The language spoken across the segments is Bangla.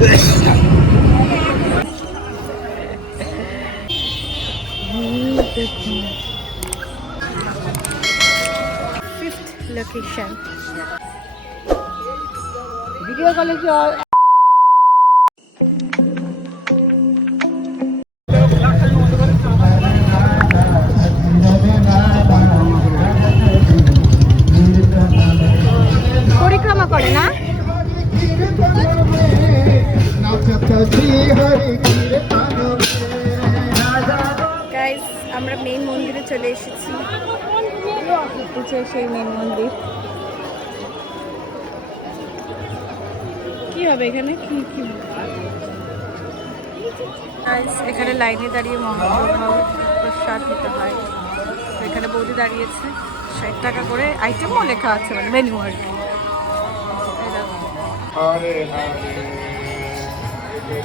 Fifth location. ভিডিও কলে কি পরিক্রমা করে না? গাইস, আমরা মেইন মন্দিরে চলে এসেছি। সেই মেইন মন্দির কি হবে এখানে? কি কি গাইস, এখানে লাইনে দাঁড়িয়ে মহাপ্রসাদ প্রসাদ নিতে হয়। তো এখানে বৌদি দাঁড়িয়েছে, 60 টাকা করে আইটেমও লেখা আছে, মানে মেনু আর কি। হরে হরে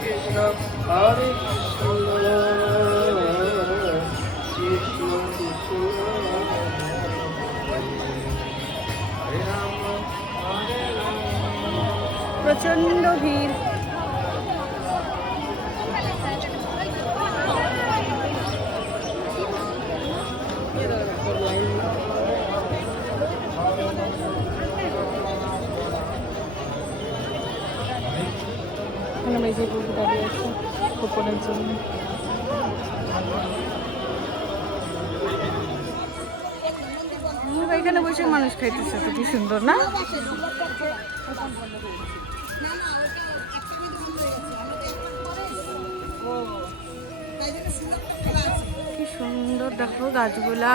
কৃষ্ণ হরে কৃষ্ণ কৃষ্ণ হরে রাম হরে রাম। প্রচন্ড ভিড়। যে বৌদি দাঁড়িয়ে আছে কুপনের জন্য। এখানে বসে মানুষ খাইতেছে, তো কি সুন্দর না? কি সুন্দর দেখো গাছগুলা।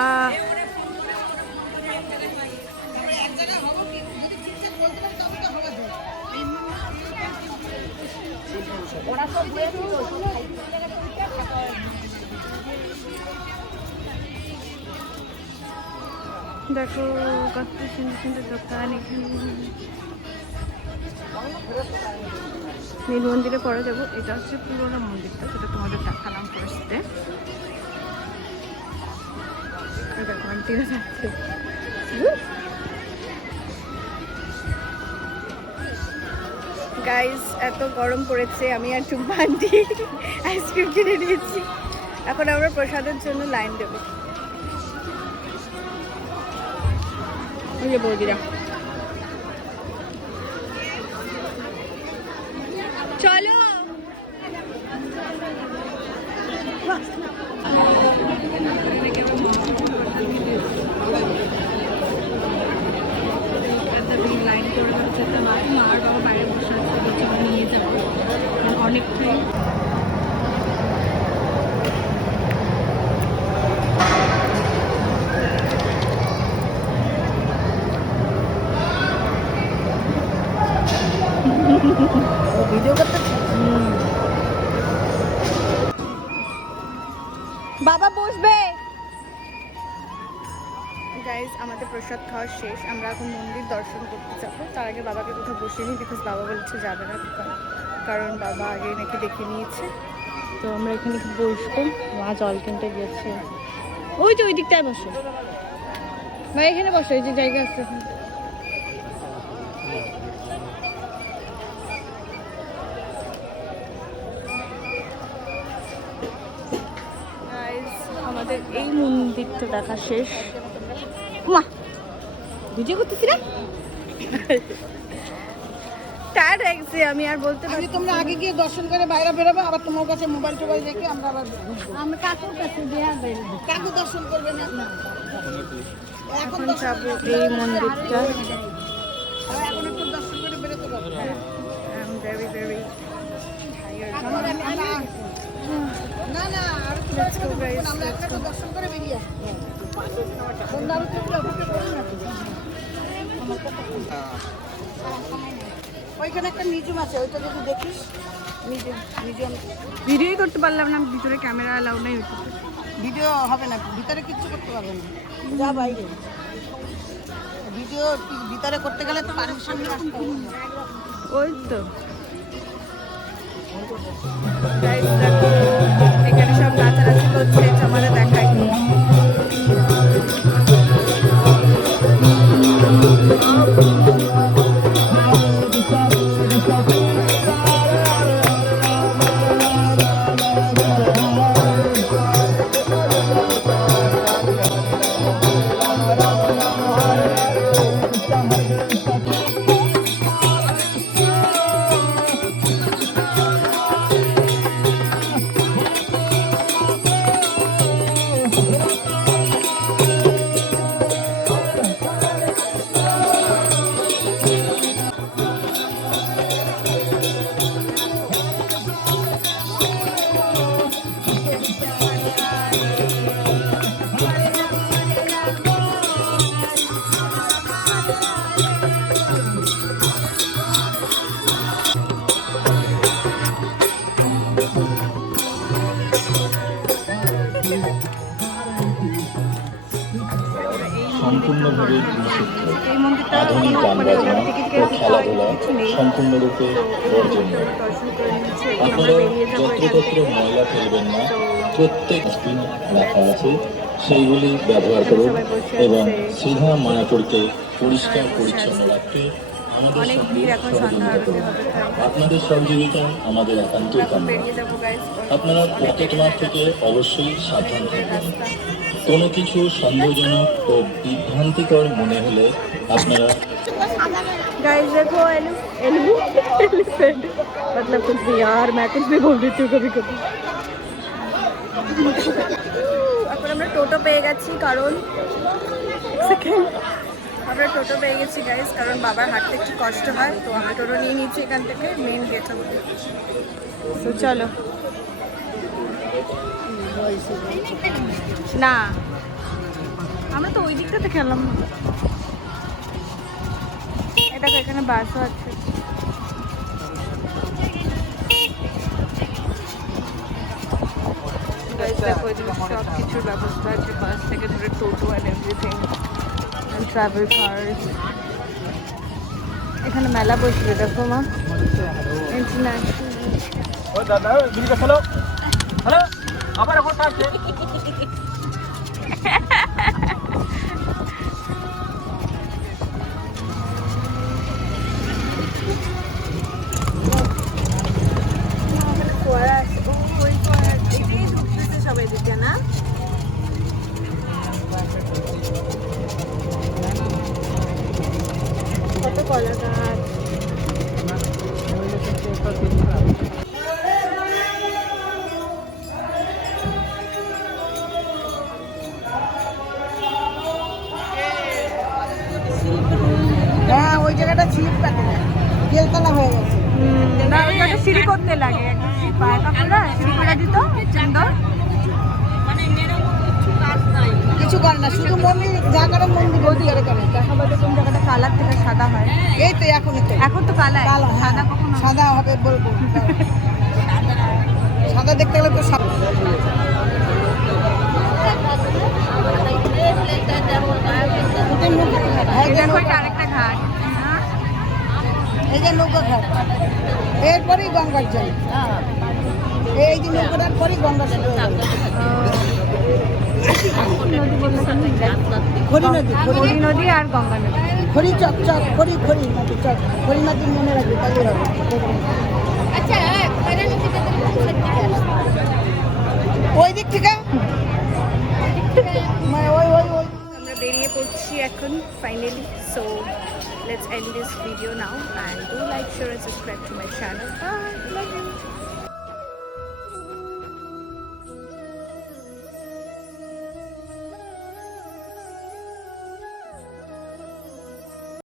দেখো কত সুন্দর সুন্দর দোকান এখানে। মেন মন্দিরে পরে যাবো। এটা হচ্ছে পুরোনো মন্দিরটা, যেটা তোমাদের দেখালাম ফার্স্টে। দেখো আন্টিরা যাচ্ছে। গাইস, এত গরম পড়েছে, আমি আর টুম্পা আন্টি আইসক্রিম কিনে নিয়েছি। এখন আমরা প্রসাদের জন্য লাইন দেবো। ওই যে বৌদিরা চলো। লাইন করে যেতে হয়। মা আর বাবা বাইরে বসে আছে, নিয়ে যাবো অনেকটাই। ভিডিও করতে বাবা বসবে। গাইজ, আমাদের প্রসাদ খাওয়া শেষ। আমরা এখন মন্দির দর্শন করতে যাবো। তার আগে বাবাকে কোথাও বসিয়ে নিই, বিকজ বাবা বলছে যাবে না, কারণ বাবা আগে নাকি দেখে নিয়েছে। তো আমরা এখানে বসবো। মা জল কিনতে গেছে। ওই যে ওই দিকটায় বসো ভাই, এখানে বসো, এই যে জায়গা আছে। আমাদের এই মন্দিরটা দেখা শেষ। মা ভিডিও করতেছি না, টায়ার্ড হয়ে গেছি আমি, আর বলতে পারি। তোমরা আগে গিয়ে দর্শন করে বাইরে বেরোবে, আবার তোমার কাছে মোবাইল টোবাইল রেখে আমরা আবার আমি কাকুর কাছে দেয়া কাকু দর্শন করবে না। এখন যাবো এই মন্দিরটা। এখন একটু দর্শন করে বেরোতে পারবো। ভেরি ভেরি না না, আর আমরা একটা দর্শন করে বেরিয়ে ওইখানে একটা মিউজিয়াম আছে, ওইটা যদি দেখিস। মিউজিয়াম ভিডিওই করতে পারলাম না, ভিতরে ক্যামেরা অ্যালাউ নেই। ভিডিও হবে না, ভিতরে কিচ্ছু করতে পারবে না, যা বাইরে। ভিডিও ভিতরে করতে গেলে তো পারমিশন নিয়ে আসতে হবে। ওই তো এখানে সব নাচানাচি করছে, আমাদের দেখায়। অনুরোধ নিষিদ্ধ। এই মন্দিরটা আধুনিক এখনো গান মানে বাজনা টিকিট ও কেটে খেলাধুলা কিছু নেই। সম্পূর্ণরূপে তো এই বর্জনীয়। মন্দিরটা দর্শন করে নিচ্ছি, এখন আমরা আপনারা বেরিয়ে যাবো এখান যত্রতত্র থেকে। ময়লা ফেলবেন না। তো প্রত্যেক ডাস্টবিন রাখা আছে, সেইগুলি ব্যবহার এখানে করুন সবাই বসে এবং আছে, সিধা মায়াপুরকে পরিষ্কার সবাই বসে পরিচ্ছন্ন আছে। রাখতে আমাদের অনেক সঙ্গে ভিড়, এখন সন্ধ্যা সহযোগিতা আরতি করুন। হবে তাই আপনাদের সহযোগিতা আমাদের একান্তই আমরা এখন কাম্য। বেরিয়ে যাবো গাইজ। আপনারা পকেট মার থেকে অবশ্যই সাবধান থাকবেন। রাস্তা কোনো কিছু সন্দেহজনক ও বিভ্রান্তিকর মনে হলে আপনারা गाइस देखो एलिफेंट मतलब कुछ भी यार, मैं कुछ भी बोल देती हूँ कभी कभी। এখন আমরা টোটো পেয়ে গেছি, কারণ সেকেন্ড আমরা টোটো পেয়ে গেছি গাইস, কারণ বাবার হাঁটতে একটু কষ্ট হয়, তো আমরা টোটো নিয়ে নিচ্ছি এখান থেকে মেন গেট অব্দি। তো চলো না, আমরা তো ওই দিকটাতে খেলাম না। এটা এখানে বাসও আছে। দেখো এদিকে সব কিছুর ব্যবস্থা আছে, বাস থেকে ধরে টোটো and everything and travel cars. এখানে মেলা বসবে দেখো মা, ইন্টারন্যাশনাল। ফোয়ারা আছে, ও ওই ফোয়ারা এদিকেই ঢুকতেছে সবাই দিকে না। কত কলা গাছ। হ্যাঁ ওই জায়গাটা স্লিপ কাটে না, তেলতলা হয়ে গেছে। না ওটা সিঁড়ি করতে লাগে, পায়ে কাপড়া সিঁড়ি করে দিত সুন্দর। কিছু করে না, শুধু মন্দির যা করে মন্দির করে করে। দেখাবো তো কোন জায়গাটা কালার থেকে সাদা হয়। এই তো এখনই তো এখন তো কালার, কালো, হ্যাঁ। সাদা কখনো হয়? সাদা হবে বলবো। সাদা দেখতে গেলে তো সাদা। এই দেখো এটা আরেকটা ঘাট। এই যে নৌকা ঘাট, এরপরেই গঙ্গার জল। এই যে নৌকাটার পরেই গঙ্গার জল। খড়ি নদী, হরি নদী আর গঙ্গা নদী। খড়ি চক চক, খড়ি খড়ি নদী চক, খড়ি নদী মনে রাখবে তাহলে হবে। ওই দিক থেকে ওই ওই ওই আমরা বেরিয়ে পড়ছি এখন finally. So let's and this video now, and do like, share and subscribe to my channel. Bye.